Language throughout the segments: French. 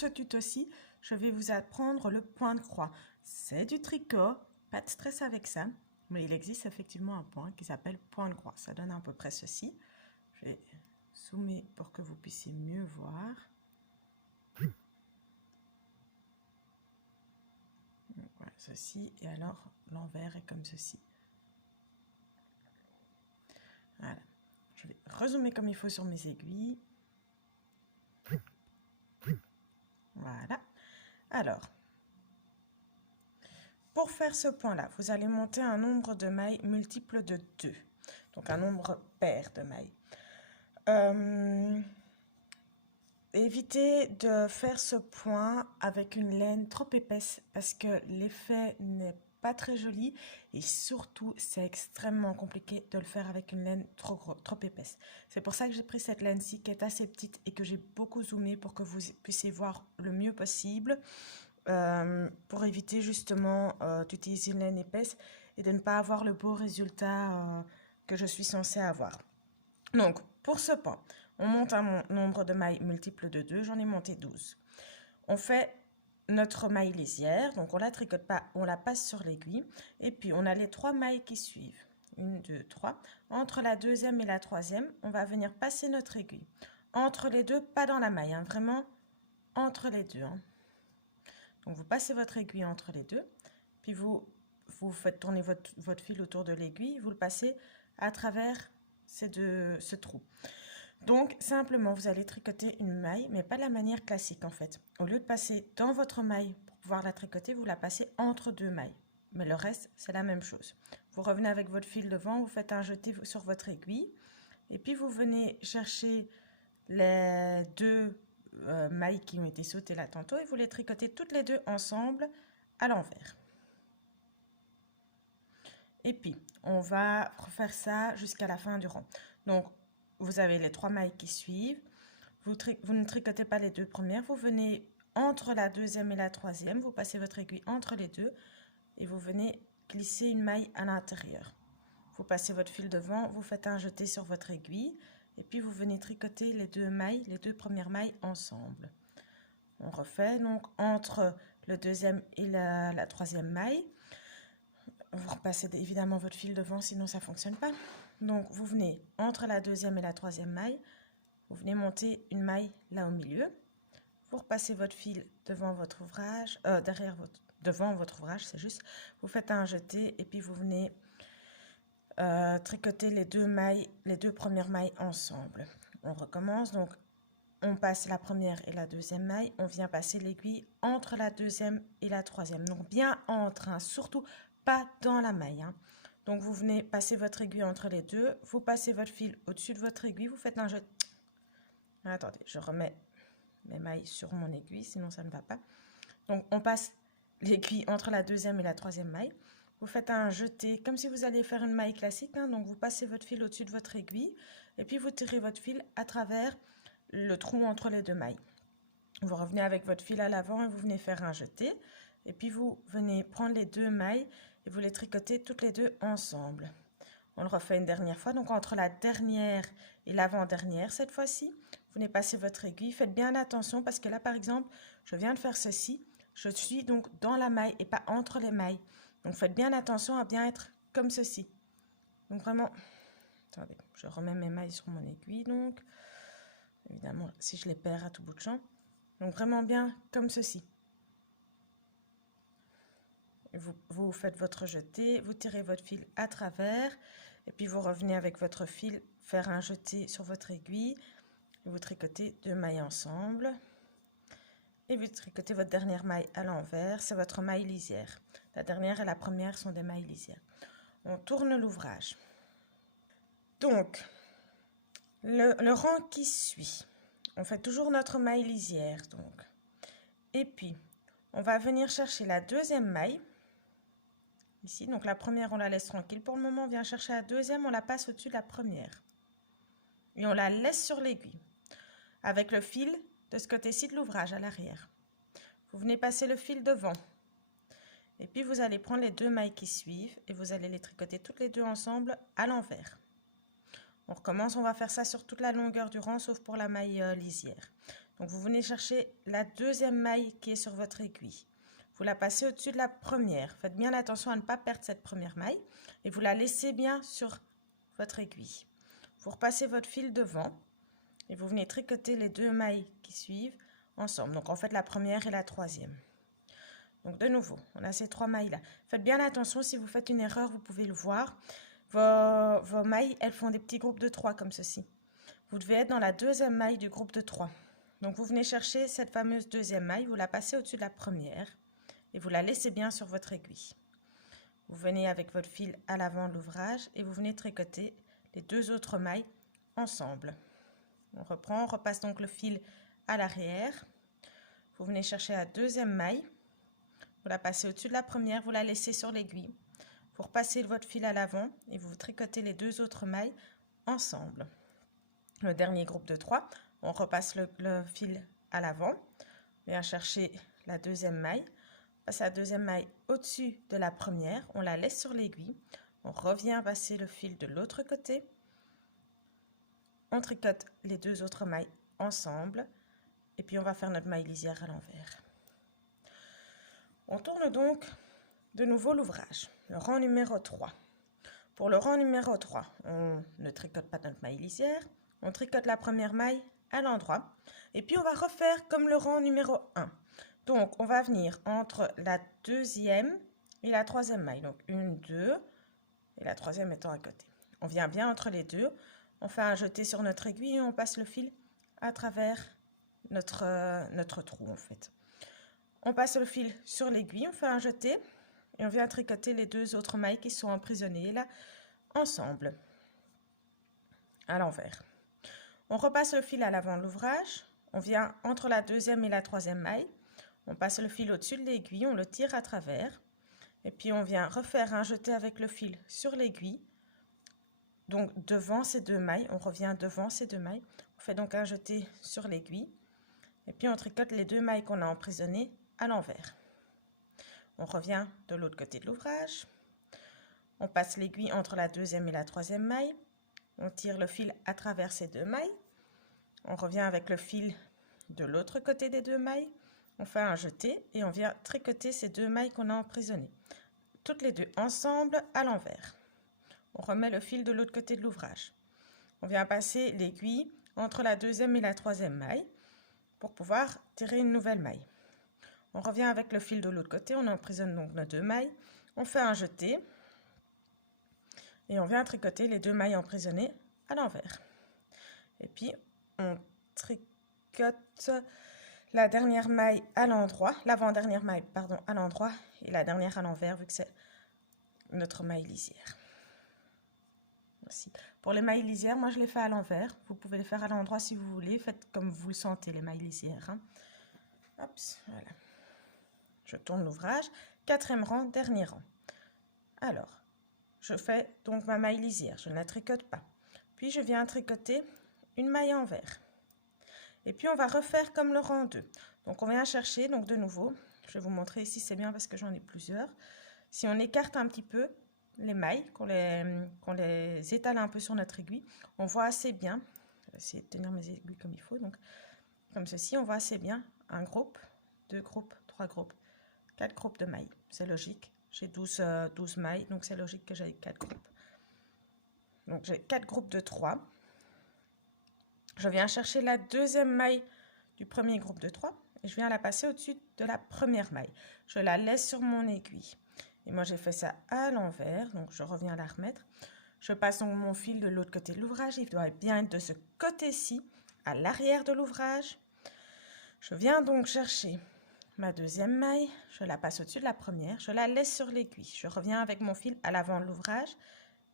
ce tuto-ci, je vais vous apprendre le point de croix. C'est du tricot, pas de stress avec ça, mais il existe effectivement un point qui s'appelle point de croix. Ça donne à peu près ceci. Je vais zoomer pour que vous puissiez mieux voir. Voilà, ceci, et alors l'envers est comme ceci. Voilà. Je vais rezoomer comme il faut sur mes aiguilles. Voilà. Alors, pour faire ce point-là, vous allez monter un nombre de mailles multiple de 2. Donc un nombre pair de mailles. Évitez de faire ce point avec une laine trop épaisse parce que l'effet n'est pas très joli et surtout c'est extrêmement compliqué de le faire avec une laine trop épaisse. C'est pour ça que j'ai pris cette laine-ci qui est assez petite et que j'ai beaucoup zoomé pour que vous puissiez voir le mieux possible. Pour éviter justement d'utiliser une laine épaisse et de ne pas avoir le beau résultat que je suis censée avoir. Donc, pour ce point, on monte un nombre de mailles multiple de 2, j'en ai monté 12. On fait notre maille lisière, donc on ne la tricote pas, on la passe sur l'aiguille. Et puis, on a les 3 mailles qui suivent. 1, 2, 3. Entre la deuxième et la troisième, on va venir passer notre aiguille. Entre les deux, pas dans la maille, hein, vraiment entre les deux. Hein. Donc, vous passez votre aiguille entre les deux, puis vous faites tourner votre fil autour de l'aiguille, vous le passez à travers ce trou. Donc, simplement, vous allez tricoter une maille, mais pas de la manière classique en fait. Au lieu de passer dans votre maille pour pouvoir la tricoter, vous la passez entre 2 mailles. Mais le reste, c'est la même chose. Vous revenez avec votre fil devant, vous faites un jeté sur votre aiguille, et puis vous venez chercher les 2 mailles qui ont été sautées là tantôt, et vous les tricotez toutes les 2 ensemble à l'envers. Et puis, on va refaire ça jusqu'à la fin du rang. Donc, vous avez les 3 mailles qui suivent. Vous ne tricotez pas les 2 premières. Vous venez entre la deuxième et la troisième. Vous passez votre aiguille entre les deux. Et vous venez glisser une maille à l'intérieur. Vous passez votre fil devant. Vous faites un jeté sur votre aiguille. Et puis, vous venez tricoter les 2 mailles, les 2 premières mailles ensemble. On refait donc entre le deuxième et la troisième maille. Vous repassez évidemment votre fil devant, sinon ça ne fonctionne pas. Donc, vous venez entre la deuxième et la troisième maille. Vous venez monter une maille là au milieu. Vous repassez votre fil devant votre ouvrage, devant votre ouvrage, c'est juste. Vous faites un jeté et puis vous venez tricoter les 2 mailles, les 2 premières mailles ensemble. On recommence. Donc, on passe la première et la deuxième maille. On vient passer l'aiguille entre la deuxième et la troisième. Donc, bien entre, hein, surtout pas dans la maille. Hein. Donc, vous venez passer votre aiguille entre les deux. Vous passez votre fil au-dessus de votre aiguille. Vous faites un jeté. Attendez, je remets mes mailles sur mon aiguille, sinon ça ne va pas. Donc, on passe l'aiguille entre la deuxième et la troisième maille. Vous faites un jeté, comme si vous alliez faire une maille classique. Hein. Donc, vous passez votre fil au-dessus de votre aiguille. Et puis, vous tirez votre fil à travers le trou entre les 2 mailles. Vous revenez avec votre fil à l'avant et vous venez faire un jeté. Et puis, vous venez prendre les 2 mailles et vous les tricotez toutes les 2 ensemble. On le refait une dernière fois. Donc, entre la dernière et l'avant-dernière, cette fois-ci, vous venez passer votre aiguille. Faites bien attention parce que là, par exemple, je viens de faire ceci. Je suis donc dans la maille et pas entre les mailles. Donc, faites bien attention à bien être comme ceci. Donc, vraiment, attendez, je remets mes mailles sur mon aiguille. Donc, évidemment, si je les perds à tout bout de champ. Donc, vraiment bien comme ceci. Vous faites votre jeté, vous tirez votre fil à travers et puis vous revenez avec votre fil faire un jeté sur votre aiguille. Vous tricotez 2 mailles ensemble et vous tricotez votre dernière maille à l'envers. C'est votre maille lisière. La dernière et la première sont des mailles lisières. On tourne l'ouvrage. Donc, le rang qui suit, on fait toujours notre maille lisière. Donc. Et puis, on va venir chercher la deuxième maille. Ici, donc la première, on la laisse tranquille. Pour le moment, on vient chercher la deuxième, on la passe au-dessus de la première. Et on la laisse sur l'aiguille, avec le fil de ce côté-ci de l'ouvrage, à l'arrière. Vous venez passer le fil devant. Et puis, vous allez prendre les 2 mailles qui suivent et vous allez les tricoter toutes les 2 ensemble à l'envers. On recommence, on va faire ça sur toute la longueur du rang, sauf pour la maille lisière. Donc vous venez chercher la deuxième maille qui est sur votre aiguille. Vous la passez au-dessus de la première. Faites bien attention à ne pas perdre cette première maille et vous la laissez bien sur votre aiguille. Vous repassez votre fil devant et vous venez tricoter les deux mailles qui suivent ensemble. Donc en fait la première et la troisième. Donc de nouveau, on a ces trois mailles là. Faites bien attention, si vous faites une erreur, vous pouvez le voir. Vos mailles, elles font des petits groupes de 3 comme ceci. Vous devez être dans la deuxième maille du groupe de 3. Donc vous venez chercher cette fameuse deuxième maille, vous la passez au-dessus de la première et vous la laissez bien sur votre aiguille. Vous venez avec votre fil à l'avant de l'ouvrage et vous venez tricoter les deux autres mailles ensemble. On reprend, on repasse donc le fil à l'arrière. Vous venez chercher la deuxième maille, vous la passez au-dessus de la première, vous la laissez sur l'aiguille. Vous repassez votre fil à l'avant et vous tricotez les deux autres mailles ensemble. Le dernier groupe de 3, on repasse le fil à l'avant, on vient chercher la deuxième maille, on passe la deuxième maille au-dessus de la première, on la laisse sur l'aiguille, on revient passer le fil de l'autre côté, on tricote les deux autres mailles ensemble et puis on va faire notre maille lisière à l'envers. On tourne donc de nouveau l'ouvrage, le rang numéro 3. Pour le rang numéro 3, on ne tricote pas notre maille lisière, on tricote la première maille à l'endroit et puis on va refaire comme le rang numéro 1. Donc on va venir entre la deuxième et la troisième maille, donc 1, 2 et la troisième étant à côté. On vient bien entre les deux, on fait un jeté sur notre aiguille et on passe le fil à travers notre trou en fait. On passe le fil sur l'aiguille, on fait un jeté et on vient tricoter les deux autres mailles qui sont emprisonnées là ensemble à l'envers. On repasse le fil à l'avant de l'ouvrage, on vient entre la deuxième et la troisième maille, on passe le fil au-dessus de l'aiguille, on le tire à travers et puis on vient refaire un jeté avec le fil sur l'aiguille. Donc devant ces deux mailles, on revient devant ces deux mailles, on fait donc un jeté sur l'aiguille et puis on tricote les deux mailles qu'on a emprisonnées à l'envers. On revient de l'autre côté de l'ouvrage, on passe l'aiguille entre la deuxième et la troisième maille, on tire le fil à travers ces deux mailles, on revient avec le fil de l'autre côté des deux mailles, on fait un jeté et on vient tricoter ces deux mailles qu'on a emprisonnées, toutes les deux ensemble à l'envers. On remet le fil de l'autre côté de l'ouvrage. On vient passer l'aiguille entre la deuxième et la troisième maille pour pouvoir tirer une nouvelle maille. On revient avec le fil de l'autre côté, on emprisonne donc nos deux mailles, on fait un jeté et on vient tricoter les deux mailles emprisonnées à l'envers. Et puis on tricote la dernière maille à l'endroit, l'avant-dernière maille pardon à l'endroit et la dernière à l'envers vu que c'est notre maille lisière. Merci. Pour les mailles lisières, moi je les fais à l'envers. Vous pouvez les faire à l'endroit si vous voulez. Faites comme vous le sentez les mailles lisières. Hein. Hop, voilà. Je tourne l'ouvrage. Quatrième rang, dernier rang. Alors, je fais donc ma maille lisière. Je ne la tricote pas. Puis je viens tricoter une maille envers. Et puis on va refaire comme le rang 2. Donc on vient chercher, donc de nouveau, je vais vous montrer ici, c'est bien parce que j'en ai plusieurs. Si on écarte un petit peu les mailles, qu'on les étale un peu sur notre aiguille, on voit assez bien, je vais essayer de tenir mes aiguilles comme il faut, donc comme ceci, on voit assez bien un groupe, deux groupes, trois groupes, quatre groupes de mailles. C'est logique, j'ai 12 mailles, donc c'est logique que j'ai 4 groupes. Donc j'ai 4 groupes de 3. Je viens chercher la deuxième maille du premier groupe de 3 et je viens la passer au-dessus de la première maille. Je la laisse sur mon aiguille. Et moi, j'ai fait ça à l'envers, donc je reviens la remettre. Je passe donc mon fil de l'autre côté de l'ouvrage. Il doit bien être de ce côté-ci, à l'arrière de l'ouvrage. Je viens donc chercher ma deuxième maille. Je la passe au-dessus de la première. Je la laisse sur l'aiguille. Je reviens avec mon fil à l'avant de l'ouvrage.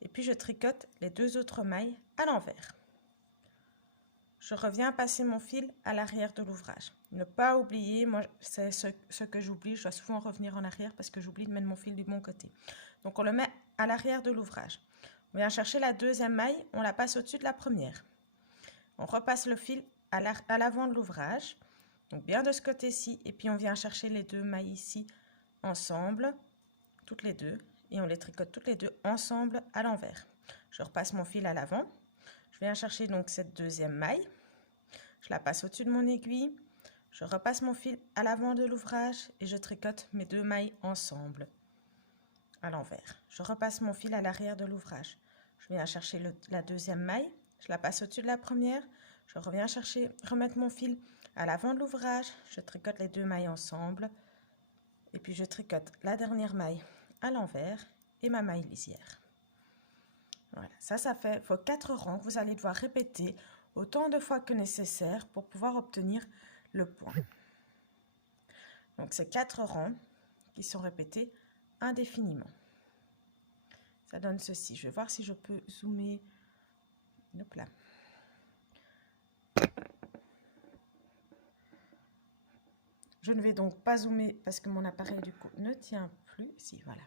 Et puis, je tricote les deux autres mailles à l'envers. Je reviens passer mon fil à l'arrière de l'ouvrage. Ne pas oublier, moi c'est ce que j'oublie, je dois souvent revenir en arrière parce que j'oublie de mettre mon fil du bon côté. Donc on le met à l'arrière de l'ouvrage. On vient chercher la deuxième maille, on la passe au-dessus de la première. On repasse le fil à l'avant de l'ouvrage, donc bien de ce côté-ci, et puis on vient chercher les deux mailles ici ensemble, toutes les deux, et on les tricote toutes les deux ensemble à l'envers. Je repasse mon fil à l'avant. Je viens chercher donc cette deuxième maille, je la passe au-dessus de mon aiguille, je repasse mon fil à l'avant de l'ouvrage et je tricote mes 2 mailles ensemble à l'envers. Je repasse mon fil à l'arrière de l'ouvrage. Je viens chercher la deuxième maille, je la passe au-dessus de la première, je reviens chercher, remettre mon fil à l'avant de l'ouvrage, je tricote les 2 mailles ensemble et puis je tricote la dernière maille à l'envers et ma maille lisière. Voilà, ça fait 4 rangs que vous allez devoir répéter autant de fois que nécessaire pour pouvoir obtenir le point. Donc c'est 4 rangs qui sont répétés indéfiniment. Ça donne ceci. Je vais voir si je peux zoomer. Hop là. Je ne vais donc pas zoomer parce que mon appareil du coup ne tient plus. Si, voilà.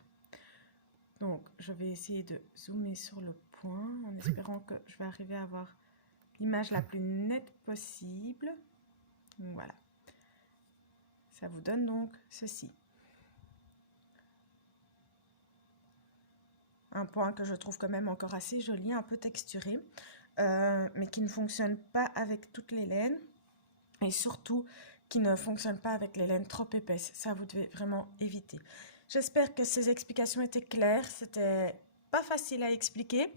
Donc je vais essayer de zoomer sur le point en espérant que je vais arriver à avoir l'image la plus nette possible. Voilà. Ça vous donne donc ceci. Un point que je trouve quand même encore assez joli, un peu texturé, mais qui ne fonctionne pas avec toutes les laines et surtout qui ne fonctionne pas avec les laines trop épaisses. Ça, vous devez vraiment éviter. J'espère que ces explications étaient claires. C'était pas facile à expliquer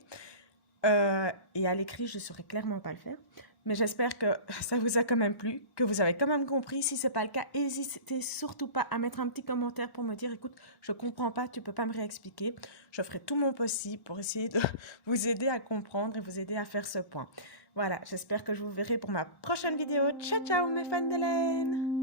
et à l'écrit, je ne saurais clairement pas le faire. Mais j'espère que ça vous a quand même plu, que vous avez quand même compris. Si ce n'est pas le cas, n'hésitez surtout pas à mettre un petit commentaire pour me dire « Écoute, je ne comprends pas, tu ne peux pas me réexpliquer ». Je ferai tout mon possible pour essayer de vous aider à comprendre et vous aider à faire ce point. Voilà, j'espère que je vous verrai pour ma prochaine vidéo. Ciao, ciao mes fans de laine!